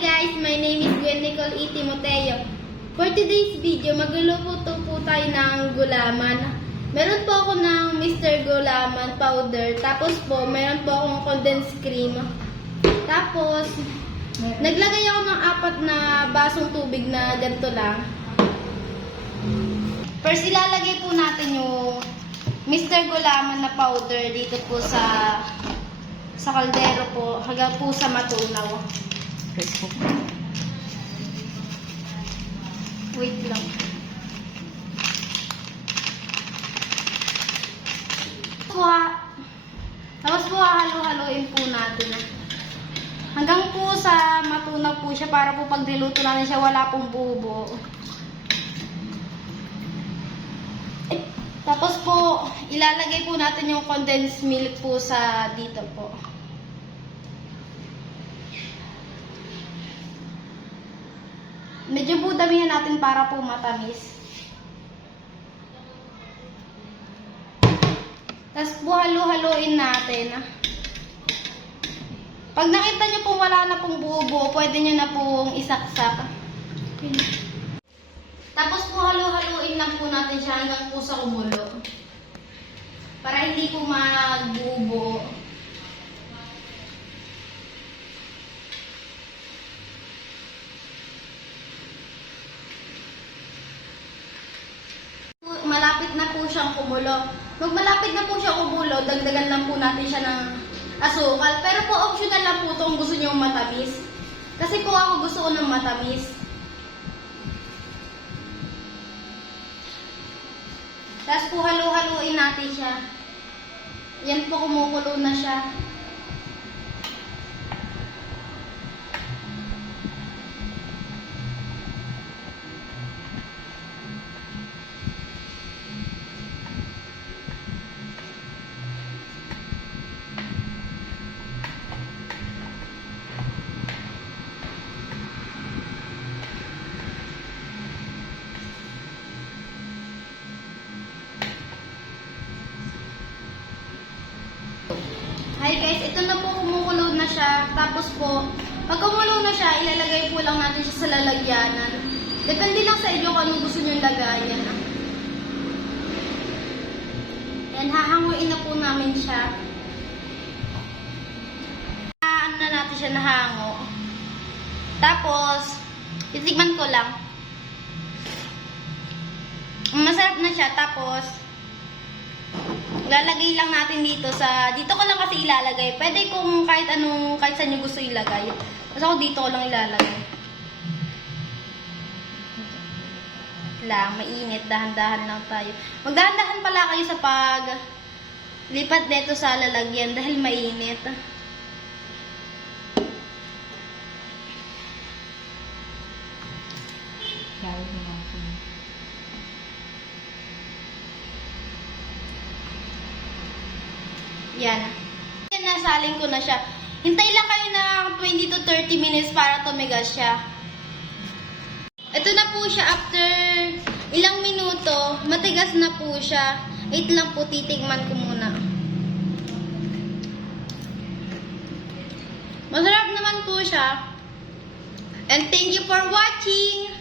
guys, my name is Gwen Nicole E. Timoteo. For today's video, magluluto po tayo ng gulaman. Meron po ako ng Mr. Gulaman powder. Tapos po, meron po akong condensed cream. Tapos, naglagay ako ng 4 na basong tubig na ganito lang. First, ilalagay po natin yung Mr. Gulaman na powder dito po sa kaldero po, hanggang po sa matunaw. Wait lang. Tapos po halo-haloin po natin. Hanggang po sa matunaw po siya para po pag niluto natin siya wala pong bubo. Tapos po, ilalagay po natin yung condensed milk po sa dito po. Medyo po damihan natin para po matamis. Tapos po halo-haloin natin. Pag nakita nyo pong wala na pong buo-buo, pwede nyo na pong isaksak. Tapos po halo-haloin lang po natin siya hanggang po sa kumulo. Para hindi po magbuo-buo. Malapit na po siyang kumulo. Pag malapit na po siyang kumulo, dagdagan lang po natin siya ng asukal. Pero po optional lang po ito kung gusto niyo matamis. Kasi po ako gusto ko ng matamis. Tapos po halo-haloin natin siya. Yan po, kumukulo na siya. Hi guys, ito na po, kumukulo na siya. Tapos po, pag kumulo na siya, ilalagay po lang natin siya sa lalagyanan. Depende lang sa inyo kung anong gusto nyo lagayan. Yan, hahanguin na po namin siya. Ano na natin siya nahango. Tapos, titikman ko lang. Masarap na siya. Tapos, lalagay lang natin dito ko lang kasi ilalagay. Pwede kung kahit saan nyo gusto ilagay. Kasi ako dito ko lang ilalagay. Mainit, dahan-dahan lang tayo. Magdahan-dahan pala kayo sa pag lipat dito sa lalagyan dahil mainit. Yan. Yan, nasalin ko na siya. Hintay lang kayo ng 20 to 30 minutes para tumigas siya. Ito na po siya after ilang minuto. Matigas na po siya. Wait lang po, titigman ko muna. Masarap naman po siya. And thank you for watching!